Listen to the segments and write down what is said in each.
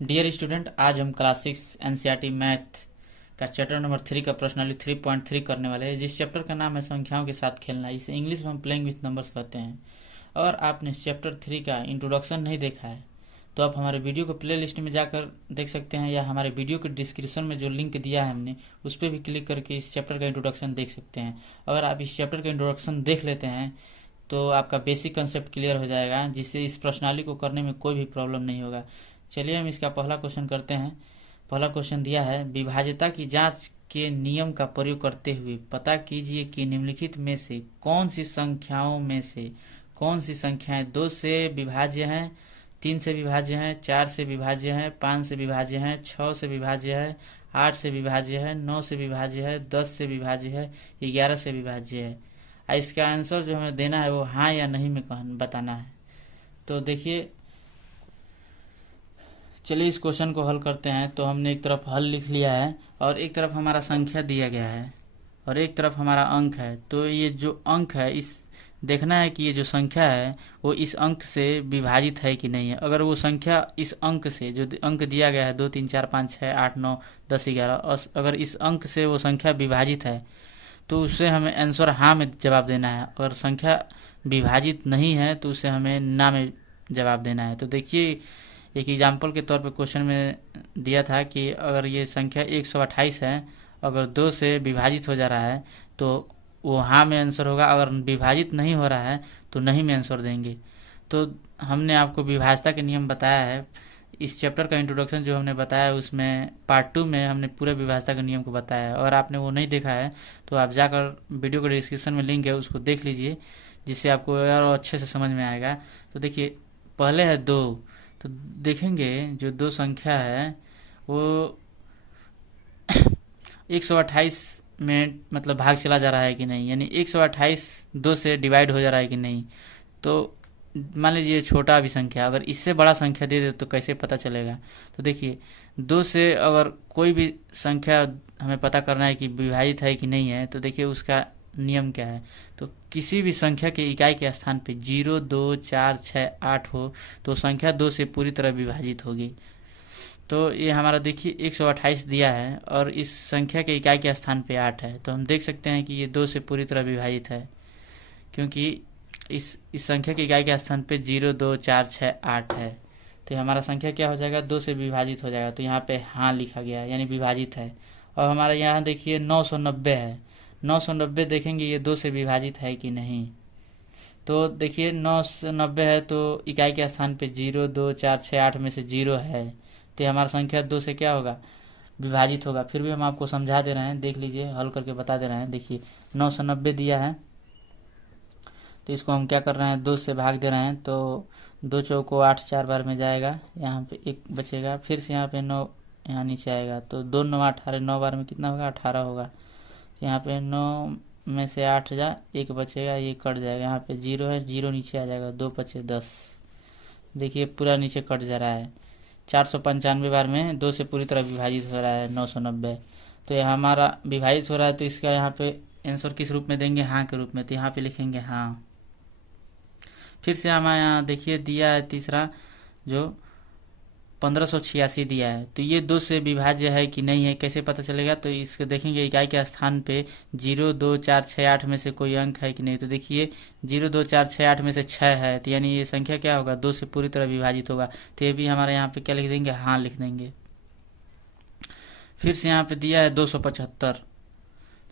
Dear student, आज हम class 6 NCERT math का चैप्टर नंबर 3 का प्रश्नावली 3.3 करने वाले हैं। जिस चैप्टर का नाम है संख्याओं के साथ खेलना। इसे इंग्लिश में हम प्लेइंग विथ नंबर्स कहते हैं। और आपने चैप्टर 3 का इंट्रोडक्शन नहीं देखा है तो आप हमारे वीडियो को प्ले लिस्ट में जाकर देख सकते हैं, या हमारे वीडियो के डिस्क्रिप्शन में जो लिंक दिया है हमने उस पर भी क्लिक करके इस चैप्टर का इंट्रोडक्शन देख सकते हैं। अगर आप इस चैप्टर का इंट्रोडक्शन देख लेते हैं तो आपका बेसिक कंसेप्ट क्लियर हो जाएगा, जिससे इस प्रश्नावली को करने में कोई भी प्रॉब्लम नहीं होगा। चलिए हम इसका पहला क्वेश्चन करते हैं। पहला क्वेश्चन दिया है, विभाज्यता की जांच के नियम का प्रयोग करते हुए पता कीजिए कि निम्नलिखित में से कौन सी संख्याओं में से कौन सी संख्याएं 2 से विभाज्य हैं, 3 से विभाज्य हैं, 4 से विभाज्य हैं, 5 से विभाज्य हैं, 6 से विभाज्य है, 8 से विभाज्य है, 9 से विभाज्य है, 10 से विभाज्य है, 11 से विभाज्य है। इसका आंसर जो हमें देना है वो हाँ या नहीं में बताना है। तो देखिए, चलिए इस क्वेश्चन को हल करते हैं। तो हमने एक तरफ हल लिख लिया है और एक तरफ हमारा संख्या दिया गया है और एक तरफ हमारा अंक है। तो ये जो अंक है, इस देखना है कि ये जो संख्या है वो इस अंक से विभाजित है कि नहीं है। अगर वो संख्या इस अंक से, जो अंक दिया गया है 2 3 4 5 6 8 9 10 11, अगर इस अंक से वो संख्या विभाजित है तो उससे हमें आंसर हाँ में जवाब देना है। अगर संख्या विभाजित नहीं है तो उसे हमें ना में जवाब देना है। तो देखिए, एक एग्जाम्पल के तौर पे क्वेश्चन में दिया था कि अगर ये संख्या 128 है, अगर 2 से विभाजित हो जा रहा है तो वो हाँ में आंसर होगा। अगर विभाजित नहीं हो रहा है तो नहीं में आंसर देंगे। तो हमने आपको विभाज्यता के नियम बताया है। इस चैप्टर का इंट्रोडक्शन जो हमने बताया है उसमें पार्ट 2 में हमने पूरे विभाज्यता के नियम को बताया है। अगर आपने वो नहीं देखा है तो आप जाकर वीडियो के डिस्क्रिप्शन में लिंक है, उसको देख लीजिए, जिससे आपको और अच्छे से समझ में आएगा। तो देखिए, पहले है 2। तो देखेंगे जो 2 संख्या है वो 128 में मतलब भाग चला जा रहा है कि नहीं, यानी 128 2 से डिवाइड हो जा रहा है कि नहीं। तो मान लीजिए छोटा भी संख्या, अगर इससे बड़ा संख्या दे दे तो कैसे पता चलेगा। तो देखिए, 2 से अगर कोई भी संख्या हमें पता करना है कि विभाजित है कि नहीं है, तो देखिए उसका नियम क्या है। तो किसी भी संख्या के इकाई के स्थान पे 0 2 4 6 8 हो तो संख्या 2 से पूरी तरह विभाजित होगी। तो ये हमारा देखिए 128 दिया है और इस संख्या के इकाई के स्थान पे 8 है, तो हम देख सकते हैं कि ये 2 से पूरी तरह विभाजित है, क्योंकि इस संख्या की इकाई के स्थान पे 0 2 4 6 8 है। तो हमारा संख्या क्या हो जाएगा, 2 से विभाजित हो जाएगा। तो यहाँ पे हाँ लिखा गया है, यानी विभाजित है। और हमारा यहाँ देखिए 990 है। 990 देखेंगे ये 2 से विभाजित है कि नहीं। तो देखिए 990 है तो इकाई के स्थान पे 0 2 4 6 8 में से 0 है, तो हमारा संख्या 2 से क्या होगा, विभाजित होगा। फिर भी हम आपको समझा दे रहे हैं, देख लीजिए, हल करके बता दे रहे हैं। देखिए 990 दिया है तो इसको हम क्या कर रहे हैं, 2 से भाग दे रहे हैं। तो 2 चौको 8 4 बार में जाएगा, यहाँ पे 1 बचेगा। फिर से यहाँ पे 9 यहाँ नीचे आएगा, तो 2 9 18, 9 बार में कितना होगा, 18 होगा। तो यहाँ पे 9 में से 8 जा 1 बचेगा, ये कट जाएगा। यहाँ पे 0 है, 0 नीचे आ जाएगा, 2 बचे 10। देखिए पूरा नीचे कट जा रहा है। 495 बार में 2 से पूरी तरह विभाजित हो रहा है 990। तो ये हमारा विभाजित हो रहा है, तो इसका यहाँ पे आंसर किस रूप में देंगे, हाँ के रूप में। तो यहाँ पे लिखेंगे हाँ। फिर से हमारे यहाँ देखिए दिया है तीसरा, जो 1586 दिया है। तो ये 2 से विभाज्य है कि नहीं है, कैसे पता चलेगा। तो इसको देखेंगे इकाई के स्थान पे 0 2 4 6 8 में से कोई अंक है कि नहीं। तो देखिए 0 2 4 6 8 में से 6 है, तो यानी ये संख्या क्या होगा, 2 से पूरी तरह विभाजित होगा। तो ये भी हमारे यहाँ पे क्या लिख देंगे, हाँ लिख देंगे। फिर से यहाँ पे दिया है 275।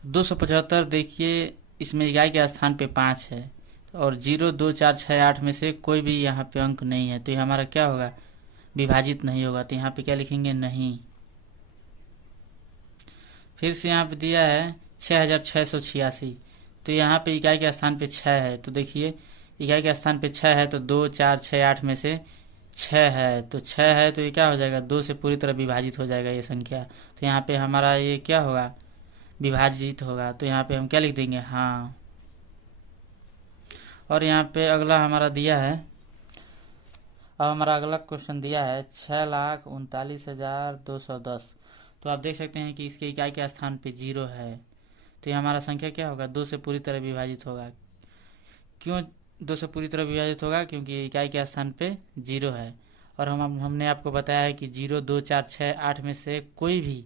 275 देखिए इसमें इकाई के स्थान पे 5 है और 0 2 4 6 8 में से कोई भी यहाँ पे अंक नहीं है, तो ये हमारा क्या होगा, विभाजित नहीं होगा। तो यहाँ पे क्या लिखेंगे, नहीं। फिर से यहाँ पे दिया है 6686। तो यहाँ पे इकाई के स्थान पे 6 है। तो देखिए इकाई के स्थान पे 6 है, तो 2 4 6 8 में से 6 है, तो 6 है तो ये क्या हो जाएगा, 2 से पूरी तरह विभाजित हो जाएगा ये संख्या। तो यहाँ पे हमारा ये क्या होगा, विभाजित होगा। तो यहाँ पे हम क्या लिख देंगे, हाँ। और यहाँ पे अगला हमारा दिया है, अब हमारा अगला क्वेश्चन दिया है 6,39,210। तो आप देख सकते हैं कि इसके इकाई के स्थान पे 0 है, तो ये हमारा संख्या क्या होगा, 2 से पूरी तरह विभाजित होगा। क्यों 2 से पूरी तरह विभाजित होगा, क्योंकि इकाई के स्थान पे 0 है। और हमने आपको बताया है कि 0, 2, 4, 6, 8 में से कोई भी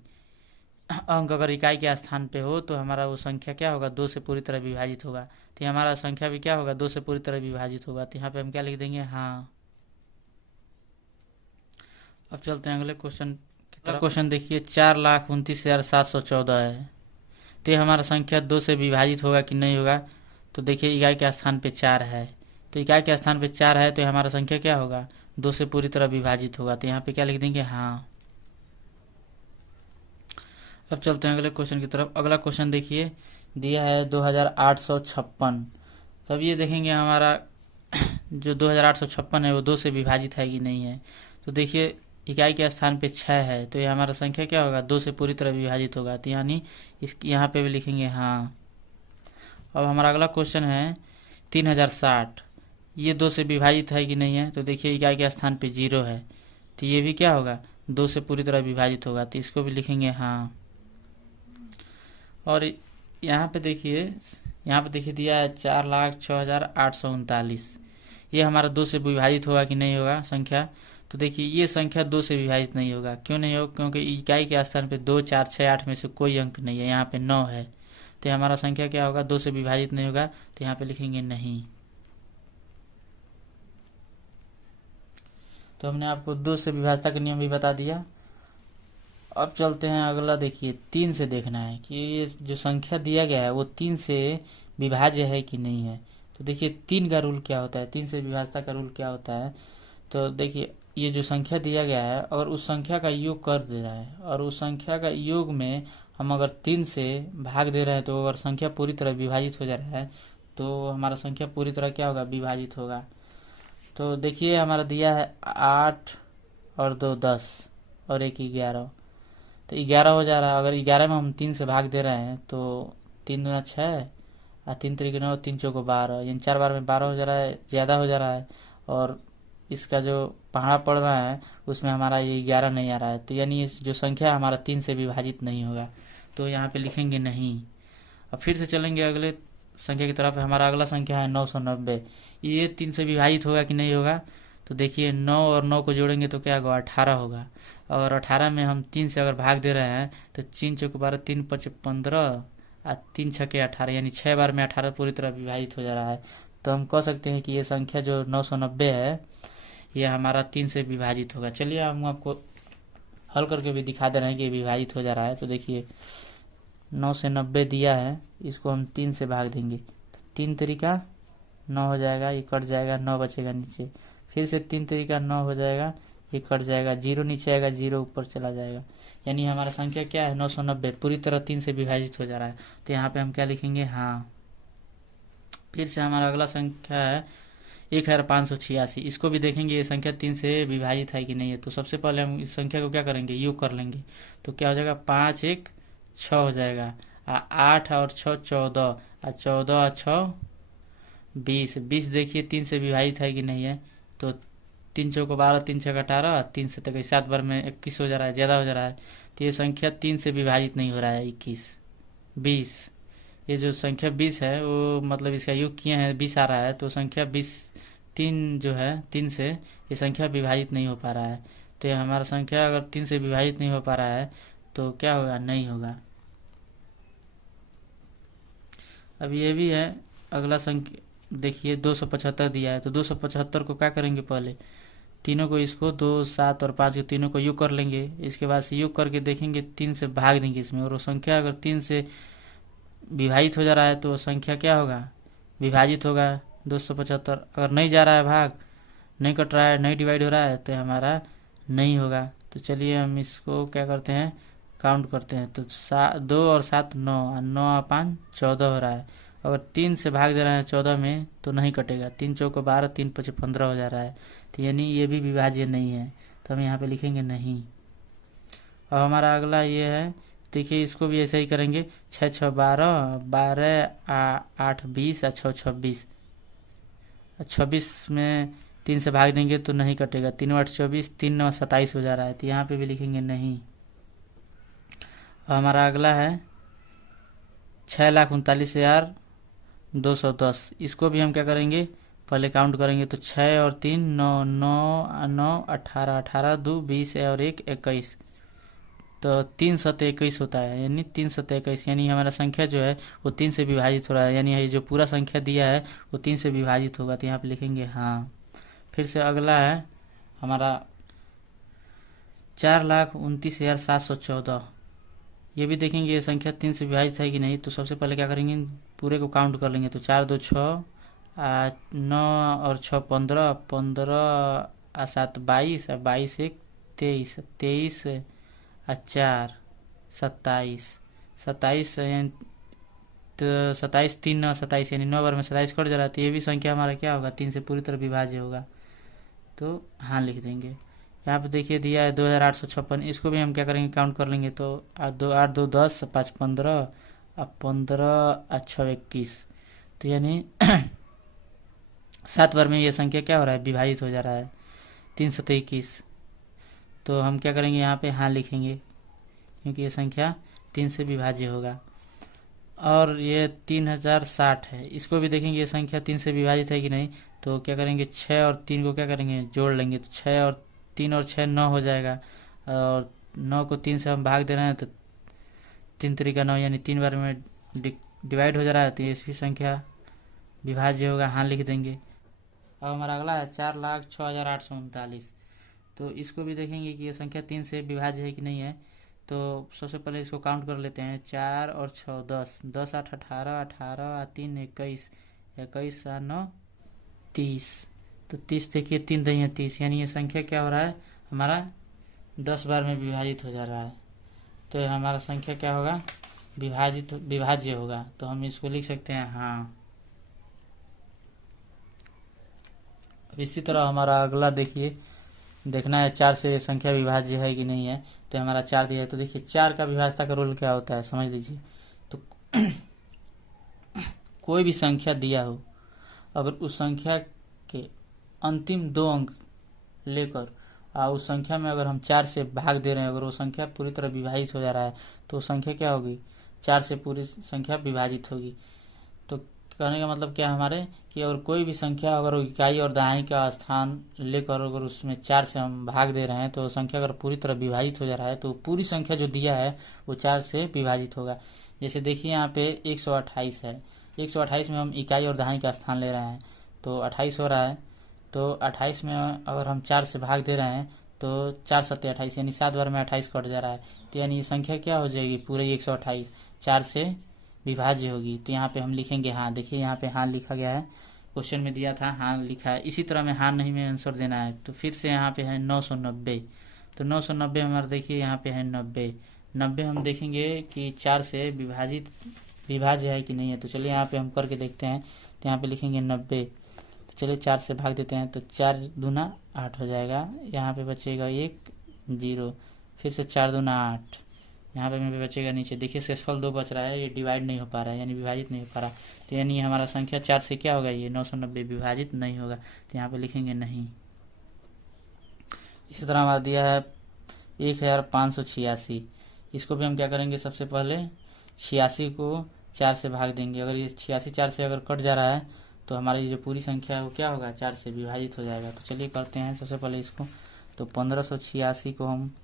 अंक अगर इकाई के स्थान पे हो तो हमारा वो संख्या क्या होगा, 2 से पूरी तरह विभाजित होगा। तो हमारा संख्या भी क्या होगा, 2 से पूरी तरह विभाजित होगा। तो यहाँ पे हम क्या लिख देंगे, हाँ। अब चलते हैं अगले क्वेश्चन की तरफ। क्वेश्चन देखिए, 4,29,714 है। तो ये हमारा संख्या 2 से विभाजित होगा कि नहीं होगा। तो देखिए इकाई के स्थान पे 4 है, तो इकाई के स्थान पे 4 है तो हमारा संख्या क्या होगा, 2 से पूरी तरह विभाजित होगा। तो यहाँ पे क्या लिख देंगे, हाँ। अब चलते हैं अगले क्वेश्चन की तरफ। अगला क्वेश्चन देखिए, दिया है 2856। तब ये देखेंगे हमारा जो 2856 है वो 2 से विभाजित है कि नहीं है। तो देखिए इकाई के स्थान पे 6 है तो ये हमारा संख्या क्या होगा, 2 से पूरी तरह विभाजित होगा। तो यानी इस यहाँ पे भी लिखेंगे हाँ। अब हमारा अगला क्वेश्चन है 3060, ये 2 से विभाजित है कि नहीं है। तो देखिए इकाई के स्थान पे 0 है तो ये भी क्या होगा, 2 से पूरी तरह विभाजित होगा। तो इसको भी लिखेंगे हाँ। और यहाँ पे देखिए दिया है 4,06,839, ये हमारा 2 से विभाजित होगा कि नहीं होगा संख्या। तो देखिए ये संख्या 2 से विभाजित नहीं होगा। क्यों नहीं होगा, क्योंकि इकाई के स्थान पे 2, 4, 6, 8 में से कोई अंक नहीं है, यहाँ पे 9 है। तो हमारा संख्या क्या होगा, 2 से विभाजित नहीं होगा। तो यहाँ पे लिखेंगे नहीं। तो हमने आपको 2 से विभाजता का नियम भी बता दिया। अब चलते हैं अगला, देखिए 3 से देखना है कि ये जो संख्या दिया गया है वो 3 से विभाज्य है कि नहीं है। तो देखिए 3 का रूल क्या होता है, 3 से विभाजता का रूल क्या होता है। तो देखिए ये जो संख्या दिया गया है अगर उस संख्या का योग कर दे रहा है और उस संख्या का योग में हम अगर 3 से भाग दे रहे हैं तो अगर संख्या पूरी तरह विभाजित हो जा रहा है तो हमारा संख्या पूरी तरह क्या होगा, विभाजित होगा। तो देखिए हमारा दिया है 8 और 2 10 और 1 11, तो 11 हो जा रहा है। अगर 11 में हम 3 से भाग दे रहे हैं तो 3 दूना 6 और 3 3 9, 3 चौको 12, यानी 4 बार में 12 हो जा रहा है, ज़्यादा हो जा रहा है। और इसका जो पहाड़ा पड़ रहा है उसमें हमारा ये 11 नहीं आ रहा है। तो यानी जो संख्या है हमारा 3 से विभाजित नहीं होगा। तो यहाँ पे लिखेंगे नहीं। अब फिर से चलेंगे अगले संख्या की तरफ। हमारा अगला संख्या है 990, ये 3 से विभाजित होगा कि नहीं होगा। तो देखिए 9 और 9 को जोड़ेंगे तो क्या होगा, 18 होगा। और 18 में हम 3 से अगर भाग दे रहे हैं तो 3 चौक 12, 3 5 15 और 3 छके 18, यानी 6 बार में 18 पूरी तरह विभाजित हो जा रहा है। तो हम कह सकते हैं कि ये संख्या जो 990 है ये हमारा 3 से विभाजित होगा। चलिए हम आपको हल करके भी दिखा दे रहे हैं कि ये विभाजित हो जा रहा है। तो देखिए 9 से 90 दिया है, इसको हम 3 से भाग देंगे, 3 तरीका 9 हो जाएगा, ये कट जाएगा, 9 बचेगा नीचे। फिर से 3 तरीका 9 हो जाएगा, ये कट जाएगा, 0 नीचे आएगा, 0 ऊपर चला जाएगा। यानी हमारा संख्या क्या है, 990 पूरी तरह 3 से विभाजित हो जा रहा है। तो यहाँ पे हम क्या लिखेंगे, हाँ। फिर से हमारा अगला संख्या है 1586, इसको भी देखेंगे ये संख्या 3 से विभाजित है कि नहीं है। तो सबसे पहले हम इस संख्या को क्या करेंगे, योग कर लेंगे। तो क्या हो जाएगा, 5 1 6 हो जाएगा, 8 और 6 14, 14 और 6 20। 20 देखिए 3 से विभाजित है कि नहीं है। तो 3 चौको 12, 3 छः 18, 3 से तक 7 बार में 21 हो जा रहा है, ज़्यादा हो जा रहा है। तो ये संख्या 3 से विभाजित नहीं हो रहा है। 21 20, ये जो संख्या 20 है वो मतलब इसका योग किए हैं 20 आ रहा है। तो संख्या 20 3 जो है 3 से ये संख्या विभाजित नहीं हो पा रहा है। तो ये हमारा संख्या अगर 3 से विभाजित नहीं हो पा रहा है तो क्या होगा, नहीं होगा। अब ये भी है अगला संख्या, देखिए 275 दिया है। तो 275 को क्या करेंगे, पहले तीनों को, इसको 2 7 और 5 के तीनों को योग कर लेंगे। इसके बाद से योग करके देखेंगे 3 से भाग देंगे इसमें, और वो संख्या अगर 3 से विभाजित हो जा रहा है तो संख्या क्या होगा, विभाजित होगा। 275 अगर नहीं जा रहा है भाग, नहीं कट रहा है, नहीं डिवाइड हो रहा है तो हमारा नहीं होगा। तो चलिए हम इसको क्या करते हैं, काउंट करते हैं। तो 2 और 7 9, 9 और 5 14 हो रहा है। अगर 3 से भाग दे रहे हैं 14 में तो नहीं कटेगा, 3 चौको 12, 3 5 15 हो जा रहा है। तो यानी ये भी विभाज्य नहीं है। तो हम यहाँ पे लिखेंगे नहीं। और हमारा अगला ये है, देखिए इसको भी ऐसे ही करेंगे, 6 6 12, 12 8 20 और 6 26। 26 में 3 से भाग देंगे तो नहीं कटेगा, 3 8 24, 3 9 27 हो जा रहा है। तो यहाँ पे भी लिखेंगे नहीं। और हमारा अगला है 6,39,210, इसको भी हम क्या करेंगे, पहले काउंट करेंगे तो 6 और 3 9, 9 18, 18 2 20 और 1 21। तो 3 7 21 होता है, यानी 3 7 21, यानी हमारा संख्या जो है वो 3 से विभाजित हो रहा है, यानी ये जो पूरा संख्या दिया है वो 3 से विभाजित होगा। तो यहाँ पे लिखेंगे हाँ। फिर से अगला है हमारा 4,29,714। ये भी देखेंगे ये संख्या 3 से विभाजित है कि नहीं। तो सबसे पहले क्या करेंगे, पूरे को काउंट कर लेंगे। तो 4 2 6, 9 और 6 15, 15 और 7 22, और 22 1 23, 23 और 4 27, 27 तो 27 3 9 27, यानी 9 बार में 27 कट जा रहा है। तो ये भी संख्या हमारा क्या होगा, 3 से पूरी तरह विभाज्य होगा। तो हाँ लिख देंगे। यहाँ पे देखिए दिया है 2856, इसको भी हम क्या करेंगे, काउंट कर लेंगे। तो 8 2 10, 5 15, और 15 और 6 21। तो यानी 7 बार में ये संख्या क्या हो रहा है, विभाजित हो जा रहा है, 3 7 21। तो हम क्या करेंगे, यहाँ पे हाँ लिखेंगे, क्योंकि ये संख्या 3 से विभाज्य होगा। और ये 3060 है, इसको भी देखेंगे ये संख्या 3 से विभाजित है कि नहीं। तो क्या करेंगे, 6 और 3 को क्या करेंगे, जोड़ लेंगे। तो 6 और 3 और 6 9 हो जाएगा, और 9 को 3 से हम भाग दे रहे हैं तो 3 3 9, यानी 3 बार में डिवाइड हो जा रहा है। तो ये इसकी संख्या विभाज्य होगा, हाँ लिख देंगे। अब हमारा अगला है 4,06,839। तो इसको भी देखेंगे कि ये संख्या 3 से विभाज्य है कि नहीं है। तो सबसे पहले इसको काउंट कर लेते हैं। 4 और 6 10, 10 8 18, 18 और 3 21, 21 और 9 30। तो 30 देखिए 3 दही है 30, यानी ये संख्या क्या हो रहा है, हमारा 10 बार में विभाजित हो जा रहा है। तो ये हमारा संख्या क्या होगा, विभाज्य होगा। तो हम इसको लिख सकते हैं हाँ। इसी तरह हमारा अगला देखिए, देखना है 4 से संख्या विभाज्य है कि नहीं है। तो हमारा 4 दिया है, तो देखिए 4 का विभाज्यता का रूल क्या होता है, समझ लीजिए। तो कोई भी संख्या दिया हो, अगर उस संख्या के अंतिम 2 अंक लेकर और उस संख्या में अगर हम 4 से भाग दे रहे हैं, अगर वो संख्या पूरी तरह विभाजित हो जा रहा है, तो संख्या क्या होगी, 4 से पूरी संख्या विभाजित होगी। तो कहने का मतलब क्या है हमारे, कि अगर कोई भी संख्या अगर इकाई और दहाई का स्थान लेकर अगर उसमें 4 से हम भाग दे रहे हैं, तो संख्या अगर पूरी तरह विभाजित हो जा रहा है, तो पूरी संख्या जो दिया है वो 4 से विभाजित होगा। जैसे देखिए यहाँ पे 128 है, 128 में हम इकाई और दहाई का स्थान ले रहे हैं, तो 28 हो रहा है। तो 28 में अगर हम 4 से भाग दे रहे हैं, तो 4 7 28, यानी 7 बार में 28 कट जा रहा है। तो यानी ये संख्या क्या हो जाएगी, पूरे 128 4 से विभाज्य होगी। तो यहाँ पे हम लिखेंगे हाँ। देखिए यहाँ पे हाँ लिखा गया है, क्वेश्चन में दिया था हाँ लिखा है। इसी तरह में हाँ नहीं में आंसर देना है। तो फिर से यहाँ पे है 990। तो 990 हमारा देखिए यहाँ पे है 90। 90 हम देखेंगे कि 4 से विभाज्य है कि नहीं है। तो चलिए यहाँ पे हम करके देखते हैं। तो यहाँ पे लिखेंगे 90। तो चलिए 4 से भाग देते हैं, तो 4 दूना 8 हो जाएगा। यहाँ पे बचेगा 1 0, फिर से 4 दूना 8, यहाँ पे मेरे बचेगा नीचे। देखिए शेषफल 2 बच रहा है, ये डिवाइड नहीं हो पा रहा है, यानी विभाजित नहीं हो पा रहा। तो यानी हमारा संख्या 4 से क्या होगा, ये 990 विभाजित नहीं होगा। तो यहाँ पे लिखेंगे नहीं। इसी तरह हमारा दिया है 1586। इसको भी हम क्या करेंगे, सबसे पहले 86 को 4 से भाग देंगे। अगर ये 86 4 से अगर कट जा रहा है, तो हमारी जो पूरी संख्या है वो क्या होगा, 4 से विभाजित हो जाएगा। तो चलिए करते हैं सबसे पहले इसको। तो 1586 को हम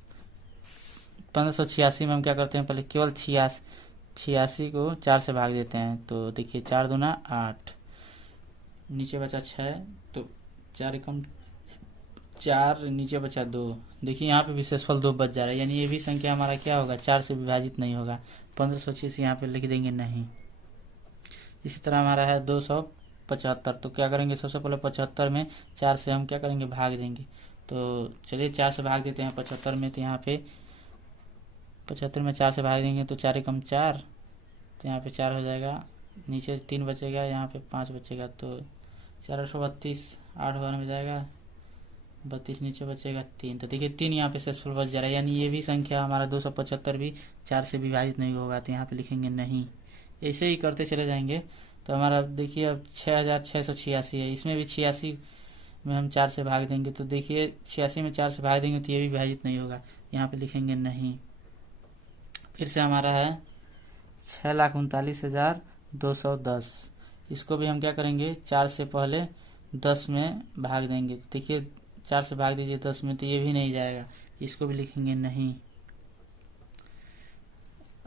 1586 में हम क्या करते हैं, पहले केवल 86 को 4 से भाग देते हैं। तो देखिए 4 दूना 8, नीचे बचा 6, तो 4 एकम 4, नीचे बचा 2। देखिए यहाँ पे विशेषफल 2 बच जा रहा है, यानी ये भी संख्या हमारा क्या होगा, 4 से विभाजित नहीं होगा। 1586 यहाँ पे लिख देंगे नहीं। इसी तरह हमारा है 275। तो क्या करेंगे, सबसे पहले 75 में 4 से हम क्या करेंगे, भाग देंगे। तो चलिए 4 से भाग देते हैं 75 में। तो यहाँ पे 75 में 4 से भाग देंगे, तो 4 एकम 4, तो यहाँ पे 4 हो जाएगा, नीचे 3 बचेगा, यहाँ पे 5 बचेगा। तो 4 32, 8 बार में जाएगा 32, नीचे बचेगा 3। तो देखिए 3 यहाँ पे शेषफल बच जा रहा है, यानी ये भी संख्या हमारा 275 भी 4 से विभाजित नहीं होगा। तो यहाँ पे लिखेंगे नहीं। ऐसे ही करते चले जाएंगे। तो हमारा देखिए अब 6686 है, इसमें भी 86 में हम 4 से भाग देंगे। तो देखिए 86 में 4 से भाग देंगे तो ये भी विभाजित नहीं होगा, यहाँ पे लिखेंगे नहीं। फिर से हमारा है 6,39,210। इसको भी हम क्या करेंगे, 4 से पहले 10 में भाग देंगे तो देखिए 4 से भाग दीजिए 10 में, तो ये भी नहीं जाएगा, इसको भी लिखेंगे नहीं।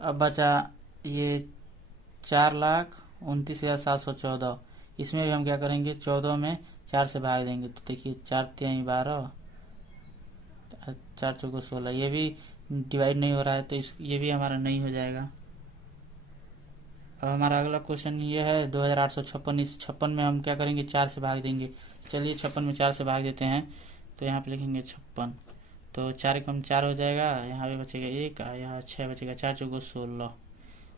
अब बचा ये 4,29,714, इसमें भी हम क्या करेंगे, 14 में 4 से भाग देंगे तो देखिए 4×3 12, 4×4 16, ये भी डिवाइड नहीं हो रहा है तो ये भी हमारा नहीं हो जाएगा। अब हमारा अगला क्वेश्चन ये है 2856। इस 56 में हम क्या करेंगे, 4 से भाग देंगे। चलिए 56 में 4 से भाग देते हैं, तो यहाँ पे लिखेंगे 56, तो 4 कम 4 हो जाएगा, यहाँ पे बचेगा 1, यहाँ 6 बचेगा, 4×4 16,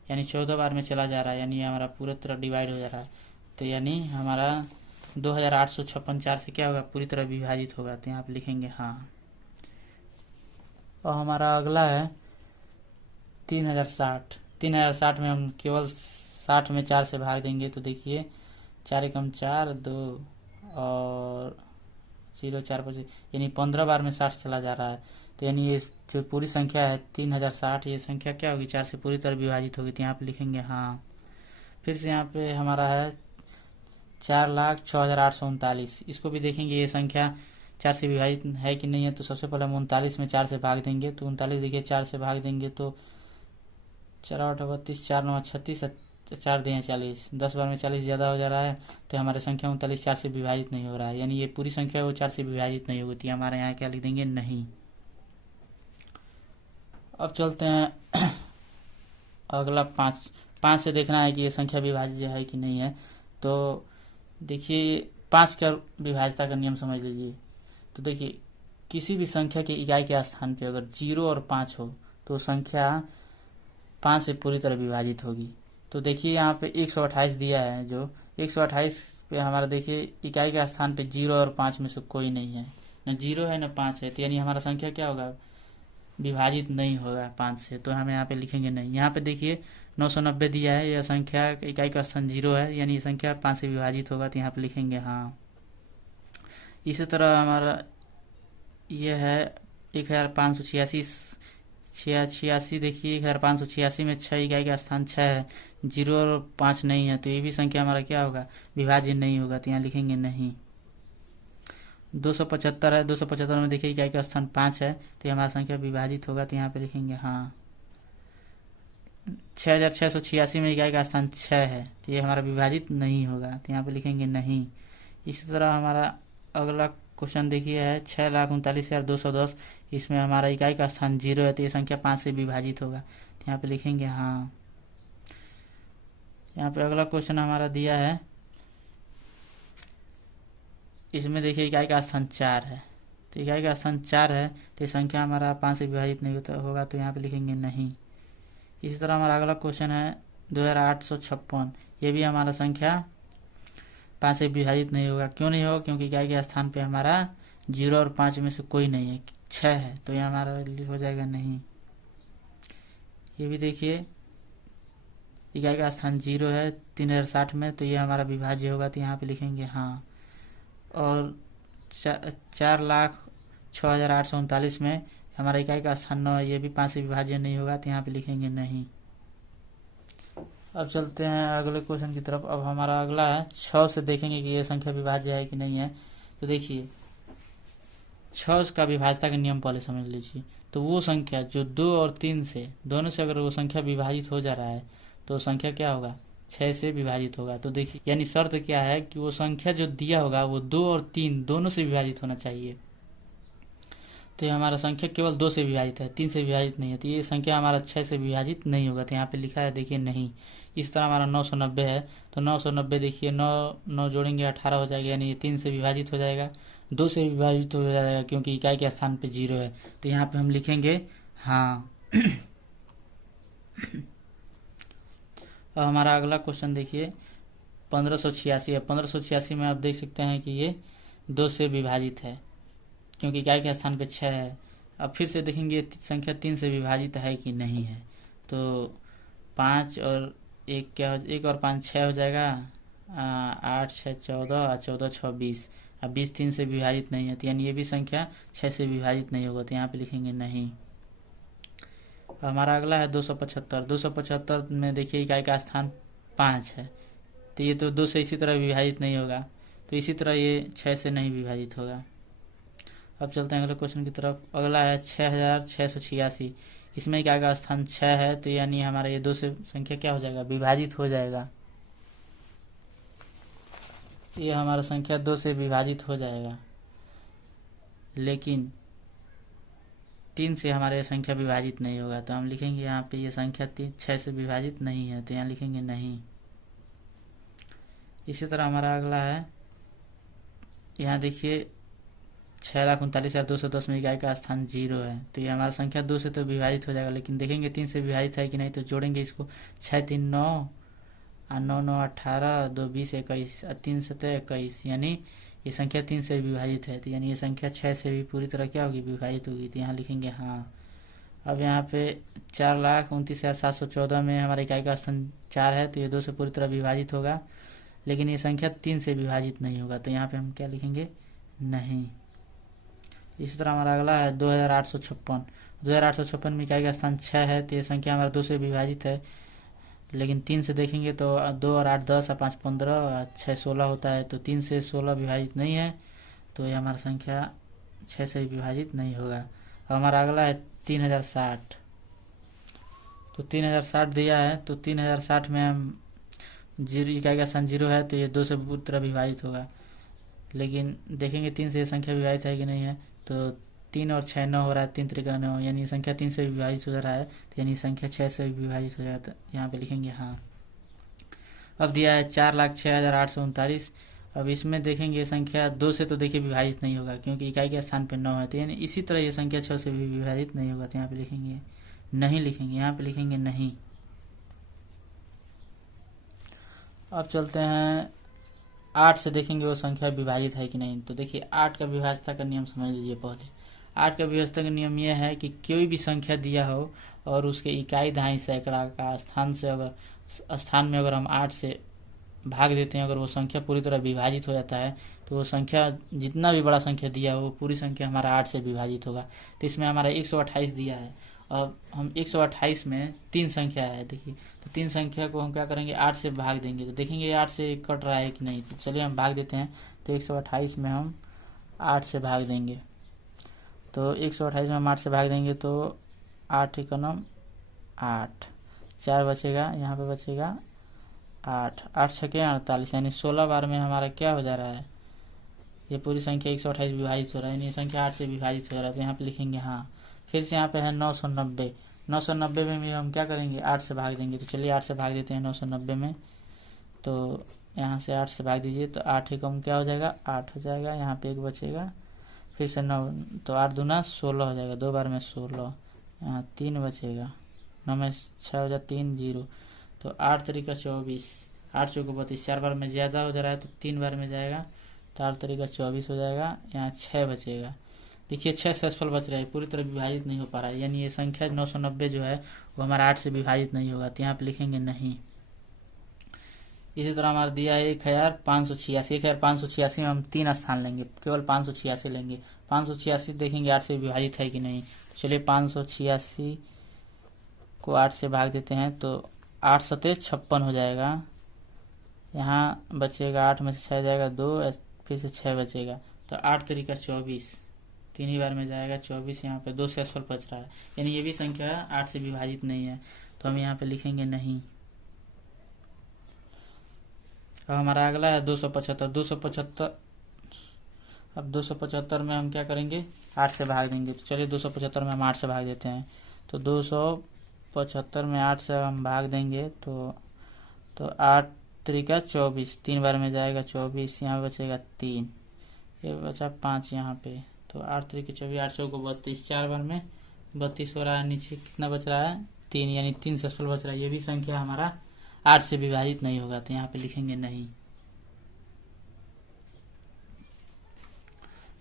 यानी 14 बार में चला जा रहा है, यानी हमारा पूरा तरह डिवाइड हो जा रहा है। तो यानी हमारा 2856 4 से क्या होगा, पूरी तरह विभाजित होगा, तो यहाँ पे लिखेंगे हाँ। और हमारा अगला है 3060। 3060 में हम केवल 60 में 4 से भाग देंगे तो देखिए 4 कम 4 2 और 0 4 5, यानी 15 बार में 60 चला जा रहा है। तो यानी ये जो पूरी संख्या है 3060, ये संख्या क्या होगी, 4 से पूरी तरह विभाजित होगी, तो यहाँ पे लिखेंगे हाँ। फिर से यहाँ पे हमारा है 4,06,839, इसको भी देखेंगे ये संख्या 4 से विभाजित है कि नहीं है। तो सबसे पहले हम 39 में 4 से भाग देंगे, तो 39 देखिए 4 से भाग देंगे तो 4 8 32, 4 9 36, 4 दिए 40, 10 बार में 40 ज़्यादा हो जा रहा है, तो हमारे संख्या 39 4 से विभाजित नहीं हो रहा है, यानी ये पूरी संख्या वो 4 से विभाजित नहीं होती, हमारे यहाँ क्या लिख देंगे, नहीं। अब चलते हैं अगला 5 से देखना है कि ये संख्या विभाज्य है कि नहीं है। तो देखिए 5 का विभाज्यता का नियम समझ लीजिए। तो देखिए किसी भी संख्या के इकाई के स्थान पे अगर 0 और 5 हो तो संख्या 5 से पूरी तरह विभाजित होगी। तो देखिए यहाँ पे 128 दिया है, जो 128 पे हमारा देखिए इकाई के स्थान पे 0 और 5 में से कोई नहीं है, न 0 है न 5 है, तो यानी हमारा संख्या क्या होगा, विभाजित नहीं होगा 5 से, तो हम यहाँ पे लिखेंगे नहीं। यहाँ पे देखिए 990 दिया है, यह संख्या इकाई का स्थान 0 है, यानी ये संख्या 5 से विभाजित होगा, तो यहाँ पे लिखेंगे हाँ। इसी तरह हमारा यह है 1586, देखिए 1586 में 6 इकाई का स्थान 6 है, 0 और 5 नहीं है, तो ये भी संख्या हमारा क्या होगा, विभाज्य नहीं होगा, तो यहाँ लिखेंगे नहीं। 275 है, 275 में देखिए इकाई का स्थान 5 है, तो ये हमारा संख्या विभाजित होगा, तो यहाँ पे लिखेंगे हाँ। 6686 में इकाई का स्थान 6 है, तो ये हमारा विभाजित नहीं होगा, तो यहाँ पे लिखेंगे नहीं। इसी तरह हमारा अगला क्वेश्चन देखिए है 6,39,210, इसमें हमारा इकाई का स्थान 0 है, तो ये संख्या 5 से विभाजित होगा, तो यहाँ पे लिखेंगे हाँ। यहाँ पे अगला क्वेश्चन हमारा दिया है, इसमें देखिए इकाई का स्थान 4 है, तो इकाई का स्थान 4 है, तो ये संख्या हमारा 5 से विभाजित नहीं होगा, तो यहाँ पे लिखेंगे नहीं। इसी तरह हमारा अगला क्वेश्चन है 2856, ये भी हमारा संख्या 5 से विभाजित नहीं होगा। क्यों नहीं होगा, क्योंकि इकाई के स्थान पे हमारा 0 और 5 में से कोई नहीं है, 6 है, तो ये हमारा हो जाएगा नहीं। ये भी देखिए इकाई का स्थान 0 है 3060 में, तो ये हमारा विभाज्य होगा, तो यहाँ पे लिखेंगे हाँ। और 4,06,839 में हमारा इकाई का स्थान 9 है, ये भी 5 से विभाज्य नहीं होगा, तो यहाँ पे लिखेंगे नहीं। अब चलते हैं अगले क्वेश्चन की तरफ। अब हमारा अगला है 6 से देखेंगे कि ये संख्या विभाज्य है कि नहीं है। तो देखिए 6 का विभाज्यता का नियम पहले समझ लीजिए। तो वो संख्या जो 2 और 3 से दोनों से अगर वो संख्या विभाजित हो जा रहा है तो संख्या क्या होगा, 6 से विभाजित होगा। तो देखिए यानी शर्त क्या है कि वो संख्या जो दिया होगा वो 2 और 3 दोनों से विभाजित होना चाहिए। तो ये हमारा संख्या केवल 2 से विभाजित है, 3 से विभाजित नहीं है, तो ये संख्या हमारा 6 से विभाजित नहीं होगा। तो यहाँ पे लिखा है देखिए नहीं। इस तरह हमारा 990 है, तो 990 देखिए 9 जोड़ेंगे 18 हो जाएगा, यानी ये 3 से विभाजित हो जाएगा, 2 से विभाजित हो जाएगा क्योंकि इकाई के स्थान पे 0 है, तो यहाँ पे हम लिखेंगे हाँ। अब हमारा अगला क्वेश्चन देखिए 1586 है। 1586 में आप देख सकते हैं कि ये 2 से विभाजित है क्योंकि इकाई के स्थान पे 6 है। अब फिर से देखेंगे संख्या 3 से विभाजित है कि नहीं है। तो 5 और 1 क्या हो, 1 और 5 6 हो जाएगा, 8 6 14 और 14 6 20। अब 20 3 से विभाजित नहीं है, तो यानी ये भी संख्या 6 से विभाजित नहीं होगा, तो यहाँ पे लिखेंगे नहीं। हमारा अगला है 275। 275 में देखिए इकाई का स्थान 5 है, तो ये तो 2 से इसी तरह विभाजित नहीं होगा, तो इसी तरह ये 6 से नहीं विभाजित होगा। अब चलते हैं अगले क्वेश्चन की तरफ। अगला है 6686। इसमें क्या का स्थान 6 है, तो यानी हमारा ये 2 से संख्या क्या हो जाएगा, विभाजित हो जाएगा। ये हमारा संख्या 2 से विभाजित हो जाएगा, लेकिन 3 से हमारे संख्या विभाजित नहीं होगा। तो हम लिखेंगे यहाँ पे ये संख्या 6 से विभाजित नहीं है, तो यहाँ लिखेंगे नहीं। इसी तरह हमारा अगला है, यहाँ देखिए 6,39,210 में इकाई का स्थान 0 है, तो ये हमारा संख्या 2 से तो विभाजित हो जाएगा, लेकिन देखेंगे 3 से विभाजित है कि नहीं। तो जोड़ेंगे इसको, 6 3 9 और 9 9 18, 2 20 21 और 3 7 21, यानी ये संख्या 3 से विभाजित है। तो यानी ये संख्या 6 से भी पूरी तरह क्या होगी, विभाजित होगी। तो यहाँ लिखेंगे हाँ। अब यहाँ पे 4,29,714 में हमारे इकाई का स्थान 4 है, तो ये 2 से पूरी तरह विभाजित होगा, लेकिन ये संख्या 3 से विभाजित नहीं होगा। तो यहाँ पे हम क्या लिखेंगे, नहीं। इसी तरह हमारा अगला है 2,856। 2,856 में इकाई का स्थान 6 है, तो ये संख्या हमारा 2 से विभाजित है, लेकिन 3 से देखेंगे तो 2 और 8 10 और 5 15 और 6 16 होता है, तो 3 से 16 विभाजित नहीं है, तो ये हमारा संख्या 6 से विभाजित नहीं होगा। अब हमारा अगला है 3,060। तो 3,060 दिया है, तो 3,060 में हम जीरो, इकाई का स्थान 0 है, तो ये 2 से पूरी तरह विभाजित होगा, लेकिन देखेंगे 3 से ये संख्या विभाजित है कि नहीं है। तो 3 और 6 9 हो रहा है, 3 त्रिका 9, यानी संख्या 3 से विभाजित हो रहा है, तो यानी संख्या 6 से विभाजित हो जाता है। यहाँ पे लिखेंगे हाँ। अब दिया है 4,06,839। अब इसमें देखेंगे संख्या 2 से तो देखिए विभाजित नहीं होगा, क्योंकि इकाई के स्थान पे 9 है, तो यानी इसी तरह ये संख्या 6 से भी विभाजित नहीं होगा। तो यहाँ पे लिखेंगे नहीं, लिखेंगे यहाँ पे लिखेंगे नहीं। अब चलते हैं 8 से, देखेंगे वो संख्या विभाजित है कि नहीं। तो देखिए 8 का विभाज्यता का नियम समझ लीजिए पहले। 8 का विभाज्यता का नियम यह है कि कोई भी संख्या दिया हो और उसके इकाई दहाई सैकड़ा का स्थान में अगर हम 8 से भाग देते हैं, अगर वो संख्या पूरी तरह विभाजित हो जाता है, तो वो संख्या जितना भी बड़ा संख्या दिया हो वो पूरी संख्या हमारा 8 से विभाजित होगा। तो इसमें हमारा 128 दिया है, और हम 128 में 3 संख्या है, देखिए तो 3 संख्या को हम क्या करेंगे, 8 से भाग देंगे। तो देखेंगे 8 से कट रहा है कि नहीं, तो चलिए हम भाग देते हैं। तो 128 में हम 8 से भाग देंगे, तो 128 में हम 8 से भाग देंगे, तो 8 एकम 8, 4 बचेगा, यहाँ पे बचेगा 8, 8 छके 48, यानी 16 बार में हमारा क्या हो जा रहा है, ये पूरी संख्या 128 विभाजित हो रहा है, यानी संख्या 8 से विभाजित हो रहा है। तो यहाँ पे लिखेंगे हाँ। फिर से यहाँ पे है 990। 990 में भी हम क्या करेंगे, 8 से भाग देंगे। तो चलिए 8 से भाग देते हैं 990 में, तो यहाँ से 8 से भाग दीजिए, तो 8 एकम क्या हो जाएगा, 8 हो जाएगा, यहाँ पे 1 बचेगा, फिर से 9, तो 8 दूना 16 हो जाएगा, 2 बार में 16, यहाँ 3 बचेगा, 9 में 6 हो जाए 3 0, तो 8 तरीका 24, 8 चौको 32, 4 बार में ज़्यादा हो जा रहा है, तो 3 बार में जाएगा, तो 8 तरीका 24 हो जाएगा, यहाँ 6 बचेगा। देखिए 6 शेषफल बच रहा है, पूरी तरह विभाजित नहीं हो पा रहा है, यानी ये संख्या 990 जो है वो हमारा 8 से विभाजित नहीं होगा। तो यहाँ पे लिखेंगे नहीं। इसी तरह हमारा दिया है 1,586। 1,586 में हम 3 स्थान लेंगे, केवल 586 लेंगे। 586 देखेंगे 8 से विभाजित है कि नहीं। तो चलिए 586 को 8 से भाग देते हैं, तो 8 सते 56 हो जाएगा, यहाँ बचेगा 8 में से 6 जाएगा 2, फिर से 6 बचेगा, तो 8 तरीका 24, 3 ही बार में जाएगा 24, यहाँ पे 2 शेषफल बच रहा है, यानी ये भी संख्या 8 से विभाजित नहीं है। तो हम यहाँ पे लिखेंगे नहीं। अब हमारा अगला है 275। 275, अब 275 में हम क्या करेंगे, 8 से भाग देंगे। तो चलिए 275 में हम 8 से भाग देते हैं, तो 275 में 8 से हम भाग देंगे, तो 8 तरीका 24, 3 बार में जाएगा 24, यहाँ बचेगा 3, ये बचा 5 यहाँ पे, तो 8 तरीके 24, 8 चौको 32, 4 बार में 32 हो रहा है, नीचे कितना बच रहा है 3, यानी 3 शेषफल बच रहा है, ये भी संख्या हमारा 8 से विभाजित नहीं होगा। तो यहाँ पे लिखेंगे नहीं।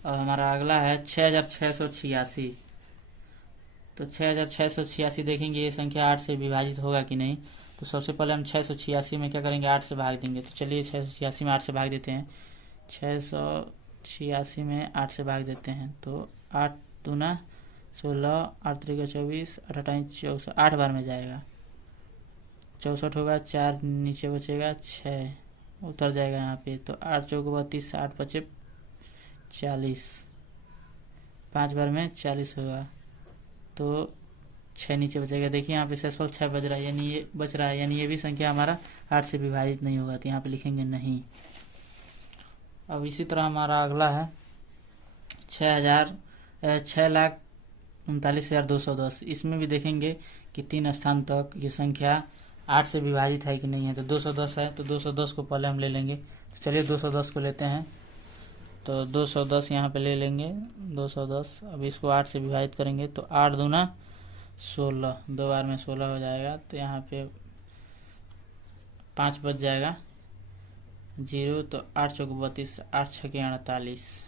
और हमारा अगला है 6,686। तो 6,686 देखेंगे ये संख्या 8 से विभाजित होगा कि नहीं। तो सबसे पहले हम 686 में क्या करेंगे, 8 से भाग देंगे। तो चलिए 686 में 8 से भाग देते हैं, 686 में 8 से भाग देते हैं, तो 8 दूना 16, 8 तरीका 24, 8 64, 8 बार में जाएगा, 64 होगा, 4 नीचे बचेगा 6, उतर जाएगा यहाँ पे। तो 8 चौको 32, 8 पचे 40, 5 बार में 40 होगा, तो 6 नीचे बचेगा। देखिए यहाँ पे शेषफल 6 बच रहा है, यानी ये बच रहा है, यानी ये भी संख्या हमारा 8 से विभाजित नहीं होगा, तो यहाँ पे लिखेंगे नहीं। अब इसी तरह हमारा अगला है 6,39,210। इसमें भी देखेंगे कि 3 स्थान तक ये संख्या 8 से विभाजित है कि नहीं है। तो 210 है, तो 210 को पहले हम ले लेंगे। तो चलिए 210 को लेते हैं। तो 210 यहाँ पे ले लेंगे, 210। अब इसको 8 से विभाजित करेंगे तो 8 दूना 16, 2 बार में 16 हो जाएगा। तो यहाँ पे 5 बच जाएगा 0, तो 8 चौक 32, 8 छके 48,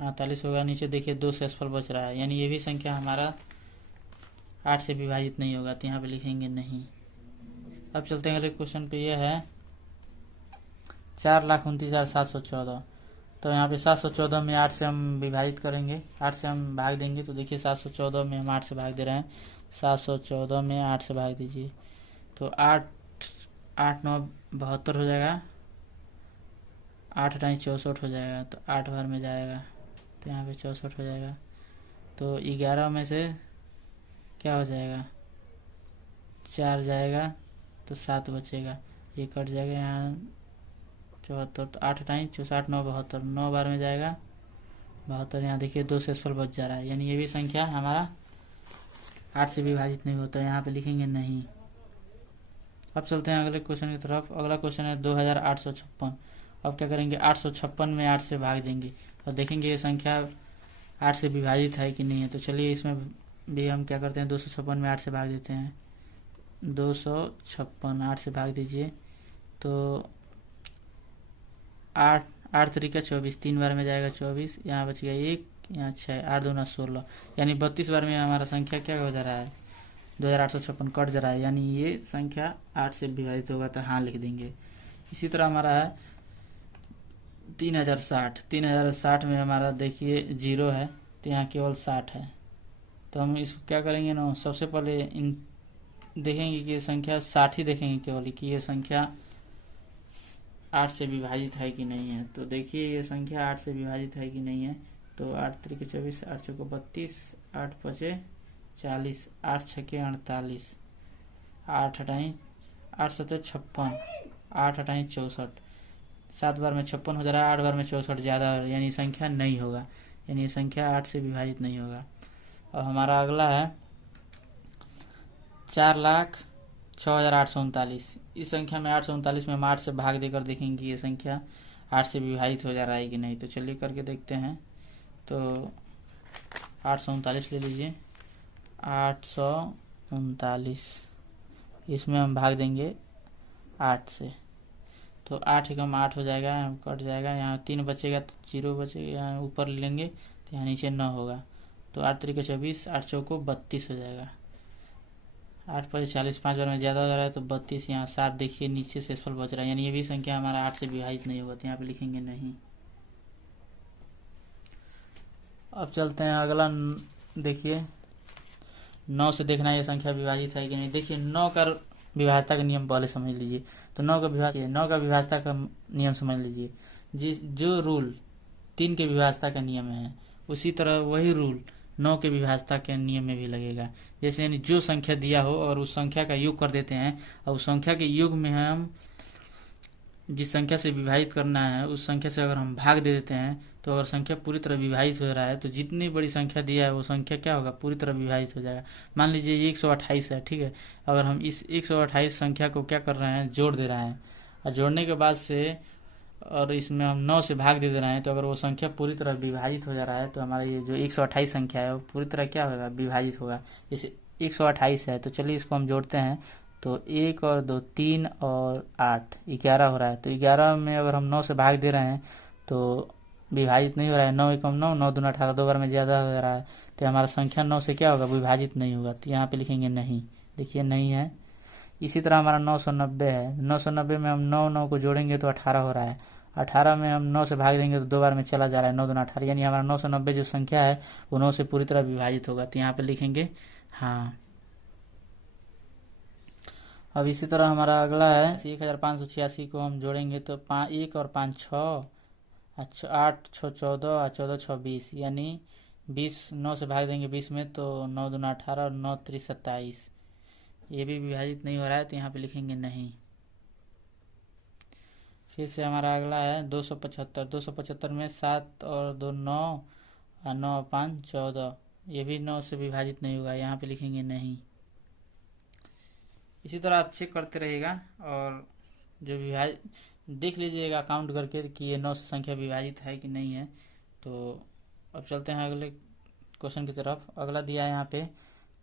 48 होगा। नीचे देखिए 2 शेषफल बच रहा है, यानी ये भी संख्या हमारा 8 से विभाजित नहीं होगा, तो यहाँ पे लिखेंगे नहीं। अब चलते हैं अगले क्वेश्चन पे। यह है 4,29,714। तो यहाँ पे 714 में 8 से हम विभाजित करेंगे, 8 से हम भाग देंगे। तो देखिए 714 में हम 8 से भाग दे रहे हैं, 714 में 8 से भाग दीजिए। तो 8 9 72 हो जाएगा, 8 9 64 हो जाएगा। तो 8 बार में जाएगा, तो यहाँ पे 64 हो जाएगा। तो 11 में से क्या हो जाएगा, 4 जाएगा, तो 7 बचेगा, ये कट जाएगा। यहाँ 74, तो 8 9 64 9 72, 9 बार में जाएगा 72। यहाँ देखिए 2 शेषफल बच जा रहा है, यानी ये भी संख्या हमारा 8 से विभाजित नहीं होता, यहाँ पे लिखेंगे नहीं। अब चलते हैं अगले क्वेश्चन की तरफ। अगला क्वेश्चन है 2,856। अब क्या करेंगे, 856 में 8 से भाग देंगे और देखेंगे ये संख्या 8 से विभाजित है कि नहीं है। तो चलिए इसमें भी हम क्या करते हैं, 256 में 8 से भाग देते हैं। 256 8 से भाग दीजिए, तो 8 8 तरीका 24, 3 बार में जाएगा 24, यहाँ बच गया 1, यहाँ 6, 8 दूना 16, यानी 32 बार में हमारा संख्या क्या हो जा रहा है, 2,856 कट जा रहा है, यानी ये संख्या 8 से विभाजित होगा, तो हाँ लिख देंगे। इसी तरह हमारा है 3,060। 3,060 में हमारा देखिए 0 है, तो यहाँ केवल 60 है। तो हम इसको क्या करेंगे ना, सबसे पहले इन देखेंगे कि ये संख्या 60 ही देखेंगे केवल, कि ये संख्या 8 से विभाजित है कि नहीं है। तो देखिए ये संख्या 8 से विभाजित है कि नहीं है। तो 8 तरीके 24, 8 चौको 32, 8 पचे 40, 8 छके 48, 8 अठाई 8 सतह 56, 8 अठाई 64, 7 बार में 56 हो जा रहा है, 8 बार में 64 ज़्यादा, यानी संख्या नहीं होगा, यानी संख्या 8 से विभाजित नहीं होगा। और हमारा अगला है 4,06,839। इस संख्या में 839 में हम 8 से भाग देकर देखेंगे ये संख्या 8 से विभाजित हो जा रहा है कि नहीं। तो चलिए करके देखते हैं। तो 839 ले लीजिए, 839 इसमें हम भाग देंगे 8 से, तो 8 एकम 8 हो जाएगा, कट जाएगा। यहाँ 3 बचेगा, तो 0 बचेगा, यहाँ ऊपर ले लेंगे, तो यहाँ नीचे 9 होगा। तो 8 तरीके 24, 8 चौको 32 हो जाएगा, 8 पचे 40, 5 बार में ज़्यादा हो रहा है, तो 32, यहाँ 7 देखिए नीचे शेषफल बच रहा है, यानी ये भी संख्या हमारा 8 से विभाजित नहीं होगा, तो यहाँ पे लिखेंगे नहीं। अब चलते हैं अगला। देखिए 9 से देखना ये संख्या विभाजित है कि नहीं। देखिए 9 का विभाजता का नियम पहले समझ लीजिए। तो 9 का विभाजता का नियम समझ लीजिए। जो रूल 3 के विभाजता का नियम है, उसी तरह वही रूल 9 के विभाजता के नियम में भी लगेगा। जैसे यानी जो संख्या दिया हो और उस संख्या का योग कर देते हैं, और उस संख्या के योग में हम जिस संख्या से विभाजित करना है उस संख्या से अगर हम भाग दे देते हैं, तो अगर संख्या पूरी तरह विभाजित हो रहा है, तो जितनी बड़ी संख्या दिया है वो संख्या क्या होगा, पूरी तरह विभाजित हो जाएगा। मान लीजिए 128 है, ठीक है। अगर हम इस 128 संख्या को क्या कर रहे हैं, जोड़ दे रहे हैं, और जोड़ने के बाद से और इसमें हम 9 से भाग दे रहे हैं, तो अगर वो संख्या पूरी तरह विभाजित हो जा रहा है, तो हमारा ये जो 128 संख्या है वो पूरी तरह क्या होगा, विभाजित होगा। जैसे 128 है, तो चलिए इसको हम जोड़ते हैं। तो 1 और 2 3 और 8 11 हो रहा है। तो 11 में अगर हम 9 से भाग दे रहे हैं तो विभाजित नहीं हो रहा है। 9 एकम 9, 9 दूना 18, 2 बार में ज़्यादा हो रहा है, तो हमारा संख्या 9 से क्या होगा, विभाजित नहीं होगा। तो यहाँ पे लिखेंगे नहीं। देखिए नहीं है। इसी तरह हमारा 990 है। 990 में हम 9 9 को जोड़ेंगे तो 18 हो रहा है। 18 में हम 9 से भाग देंगे तो 2 बार में चला जा रहा है, 9 दूना 18, यानी हमारा 990 जो संख्या है वो 9 से पूरी तरह विभाजित होगा। तो यहाँ पे लिखेंगे हाँ। अब इसी तरह हमारा अगला है 1586 को हम जोड़ेंगे तो एक और 5 छः, अच्छा 8 6 14 और 14 6 20, यानी 20 9 से भाग देंगे 20 में तो 9 दूना 18 और 9 3 27। ये भी विभाजित नहीं हो रहा है तो यहाँ पे लिखेंगे नहीं। फिर से हमारा अगला है 275। 275 में 7 और 2 9 और 9 और 5 14, ये भी 9 से विभाजित नहीं होगा, यहाँ पे लिखेंगे नहीं। इसी तरह आप चेक करते रहिएगा और जो देख लीजिएगा काउंट करके कि ये 9 से संख्या विभाजित है कि नहीं है। तो अब चलते हैं अगले क्वेश्चन की तरफ। अगला दिया है यहाँ पे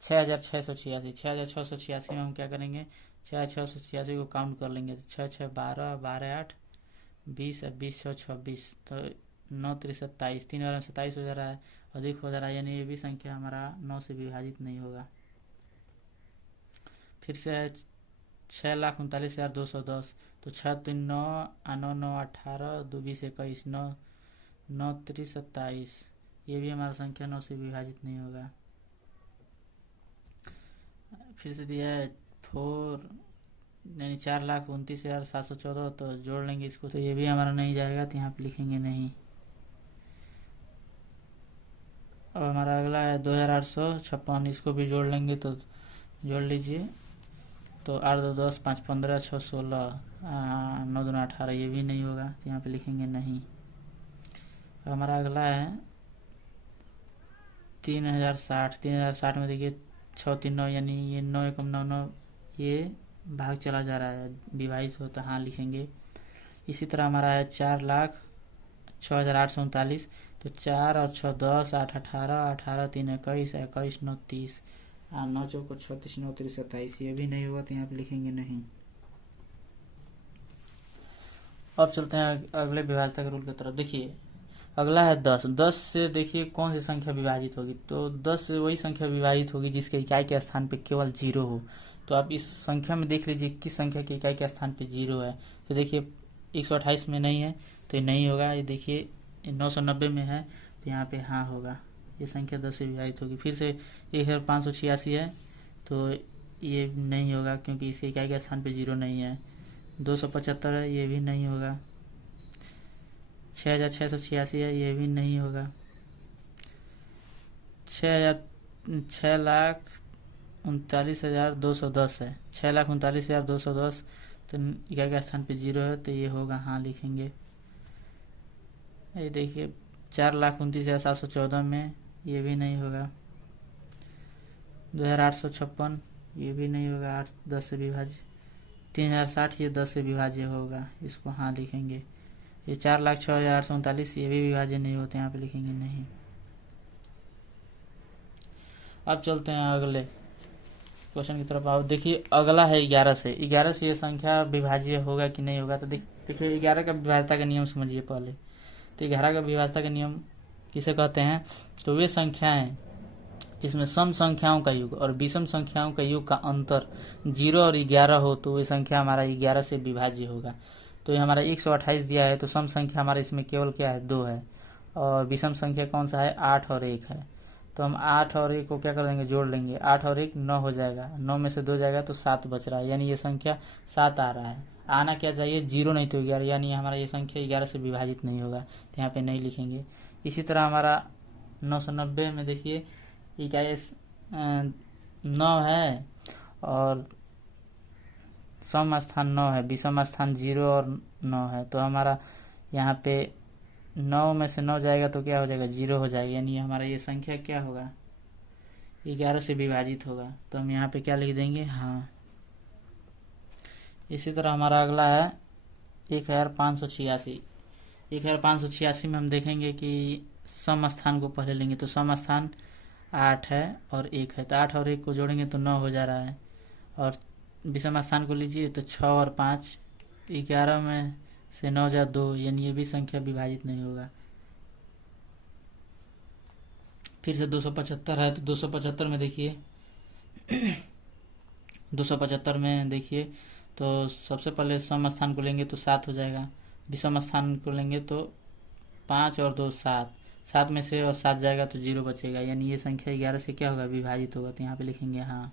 6686। 6686 में हम क्या करेंगे, 6686 को काउंट कर लेंगे तो 6 6 12, 12 8 20, 20 6 26, तो 9 3 27, 3 और 27 हो जा रहा है, अधिक हो जा रहा है, यानी ये भी संख्या हमारा 9 से विभाजित नहीं होगा। फिर से है 6,39,210, तो 6 3 9 9 9 18, 2 20 21, 9 9 3 27, ये भी हमारा संख्या 9 से विभाजित नहीं होगा। फिर से दिया है 4,29,714, तो जोड़ लेंगे इसको तो ये भी हमारा नहीं जाएगा, तो यहाँ पे लिखेंगे नहीं। अब हमारा अगला है 2,856, इसको भी जोड़ लेंगे तो जोड़ लीजिए तो 8 2 10, 5 15, 6 16, 9 2 18, ये भी नहीं होगा, तो यहाँ पे लिखेंगे नहीं। अब हमारा अगला है 3060। 3060 में देखिए 6 3 9, यानी ये 9 एकम 9 9, ये भाग चला जा रहा है, विभाजित होता, हाँ लिखेंगे। इसी तरह हमारा है 4,06,839, तो 4 और 6 10, 8 18, 18 3 21, 21 9 30, 9 चौको 36, 9 3 27, ये भी नहीं होगा, तो यहाँ पे लिखेंगे नहीं। अब चलते हैं अगले विभाजता के रूल की तरफ। देखिए अगला है 10। 10 से देखिए कौन सी संख्या विभाजित होगी, तो 10 से वही संख्या विभाजित होगी जिसके इकाई के स्थान पे केवल 0 हो। तो आप इस संख्या में देख लीजिए किस संख्या के इकाई के स्थान पे 0 है। तो देखिए 128 में नहीं है तो ये नहीं होगा। ये देखिए 990 में है तो यहाँ पे हाँ होगा, ये संख्या 10 से विभाजित होगी। फिर से 1586 है तो ये नहीं होगा क्योंकि इसके इकाई के स्थान पे 0 नहीं है। 275 है, ये भी नहीं होगा। 6,686 है, ये भी नहीं होगा। 6,39,210 है, 6,39,210, तो इकाई के स्थान पे 0 है तो ये होगा, हाँ लिखेंगे। ये देखिए 4,29,714 में ये भी नहीं होगा। 2,856, ये भी नहीं होगा, 8 10 से विभाज्य। 3,060, ये 10 से विभाज्य होगा, इसको हाँ लिखेंगे। ये 4,06,839, ये भी विभाज्य नहीं होते, यहाँ पे लिखेंगे नहीं। अब चलते हैं अगले क्वेश्चन की तरफ। आओ देखिए अगला है 11 से। 11 से ये संख्या विभाज्य होगा कि नहीं होगा, तो देखिए 11 का विभाज्यता का नियम समझिए पहले। तो 11 का विभाज्यता का नियम किसे कहते हैं, तो वे संख्याएं जिसमें सम संख्याओं का योग और विषम संख्याओं का योग का अंतर 0 और 11 हो तो वे संख्या हमारा 11 से विभाज्य होगा। तो ये हमारा 128 दिया है तो सम संख्या हमारा इसमें केवल क्या है, 2 है, और विषम संख्या कौन सा है, 8 और 1 है। तो हम 8 और 1 को क्या कर देंगे, जोड़ लेंगे। 8 और 1 9 हो जाएगा, 9 में से 2 जाएगा तो 7 बच रहा है, यानी ये संख्या 7 आ रहा है। आना क्या चाहिए, 0 नहीं तो 11, यानी हमारा ये संख्या 11 से विभाजित नहीं होगा, तो यहाँ पे नहीं लिखेंगे। इसी तरह हमारा 990 में देखिए इकाई 9 है और सम स्थान 9 है, विषम स्थान 0 और 9 है, तो हमारा यहाँ पे 9 में से 9 जाएगा तो क्या हो जाएगा, 0 हो जाएगा, यानी हमारा ये संख्या क्या होगा, 11 से विभाजित होगा। तो हम यहाँ पे क्या लिख देंगे, हाँ। इसी तरह हमारा अगला है 1586। 1586 में हम देखेंगे कि सम स्थान को पहले लेंगे, तो सम स्थान 8 है और 1 है, तो 8 और 1 को जोड़ेंगे तो 9 हो जा रहा है। और विषम स्थान को लीजिए तो 6 और 5, 11 में से 9 जा 2, यानी ये भी संख्या विभाजित नहीं होगा। फिर से 275 है तो 275 में देखिए 275 में देखिए तो सबसे पहले सम स्थान को लेंगे तो 7 हो जाएगा, विषम स्थान को लेंगे तो 5 और 2 7, 7 में से और 7 जाएगा तो 0 बचेगा, यानी ये संख्या 11 से क्या होगा, विभाजित होगा, तो यहाँ पे लिखेंगे हाँ।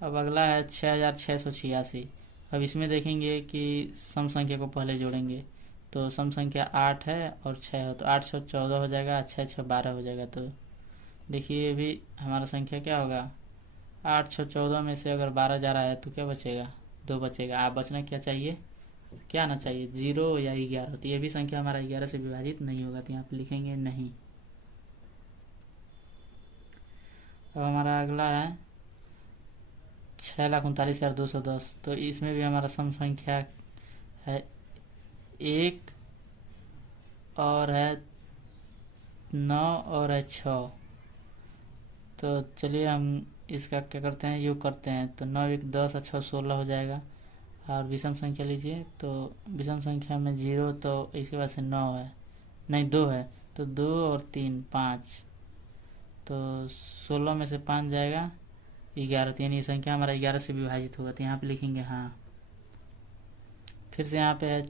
अब अगला है 6686। अब इसमें देखेंगे कि सम संख्या को पहले जोड़ेंगे, तो सम संख्या 8 है और 6 है, तो 8 से 14 हो जाएगा, 6 6 12 हो जाएगा। तो देखिए ये भी हमारा संख्या क्या होगा, 8 6 14 में से अगर 12 जा रहा है तो क्या बचेगा, 2 बचेगा। आप बचना क्या चाहिए, क्या आना चाहिए, 0 या 11। तो ये भी संख्या हमारा 11 से विभाजित नहीं होगा, तो यहाँ पे लिखेंगे नहीं। अब हमारा अगला है 6,39,210। तो इसमें भी हमारा सम संख्या है 1 और है 9 और है 6। तो चलिए हम इसका क्या करते हैं, योग करते हैं। तो 9 1 10 और 6 16 हो जाएगा। और विषम संख्या लीजिए, तो विषम संख्या में 0, तो इसके बाद से 9 है, नहीं 2 है, तो 2 और 3 5। तो 16 में से 5 जाएगा 11, तो यानी ये संख्या हमारा 11 से विभाजित होगा। तो यहाँ पे लिखेंगे हाँ। फिर से यहाँ पे है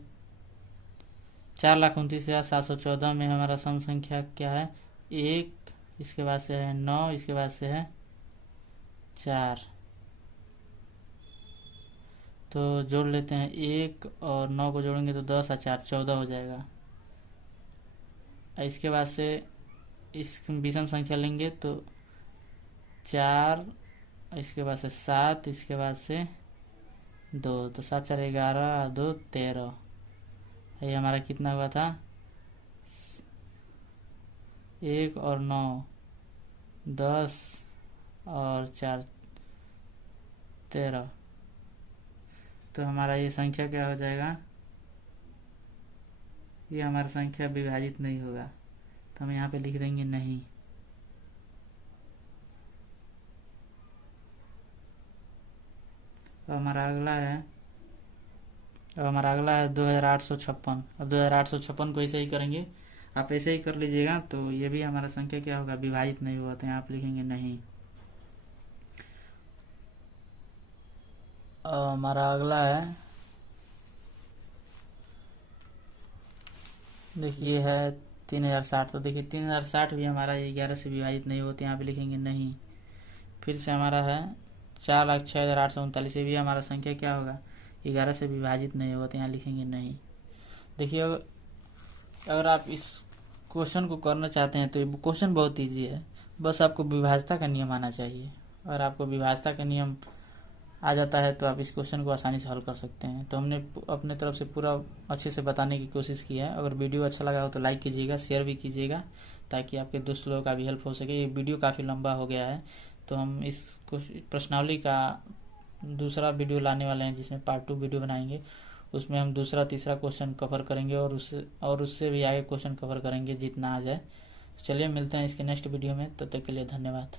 4,29,714 में हमारा सम संख्या क्या है, 1, इसके बाद से है 9, इसके बाद से है 4। तो जोड़ लेते हैं, 1 और 9 को जोड़ेंगे तो 10 और 4 14 हो जाएगा। इसके बाद से इस विषम संख्या लेंगे तो 4, इसके बाद से 7, इसके बाद से 2, तो 7 4 11 और 2 13। ये हमारा कितना हुआ था, 1 और 9 10 और 4 13। तो हमारा ये संख्या क्या हो जाएगा, ये हमारा संख्या विभाजित नहीं होगा, तो हम यहाँ पे लिख देंगे नहीं। अब हमारा अगला है 2856। अब 2856 को ऐसे ही करेंगे, आप ऐसे ही कर लीजिएगा। तो ये भी हमारा संख्या क्या होगा, विभाजित नहीं होगा, तो यहाँ पे लिखेंगे नहीं। हमारा अगला है, देखिए है 3060। तो देखिए 3060 भी हमारा 11 से विभाजित नहीं होते, यहाँ पे लिखेंगे नहीं। फिर से हमारा है 4,06,839। ये भी हमारा संख्या क्या होगा, 11 से विभाजित नहीं होगा, तो यहाँ लिखेंगे नहीं। देखिए अगर आप इस क्वेश्चन को करना चाहते हैं तो ये क्वेश्चन बहुत ईजी है, बस आपको विभाज्यता का नियम आना चाहिए। और आपको विभाज्यता का नियम आ जाता है तो आप इस क्वेश्चन को आसानी से हल कर सकते हैं। तो हमने अपने तरफ से पूरा अच्छे से बताने की कोशिश की है। अगर वीडियो अच्छा लगा हो तो लाइक कीजिएगा, शेयर भी कीजिएगा, ताकि आपके दोस्त लोगों का भी हेल्प हो सके। ये वीडियो काफ़ी लंबा हो गया है, तो हम इस प्रश्नावली का दूसरा वीडियो लाने वाले हैं, जिसमें पार्ट 2 वीडियो बनाएंगे। उसमें हम दूसरा तीसरा क्वेश्चन कवर करेंगे और उससे भी आगे क्वेश्चन कवर करेंगे जितना आ जाए। चलिए मिलते हैं इसके नेक्स्ट वीडियो में, तब तक के लिए धन्यवाद।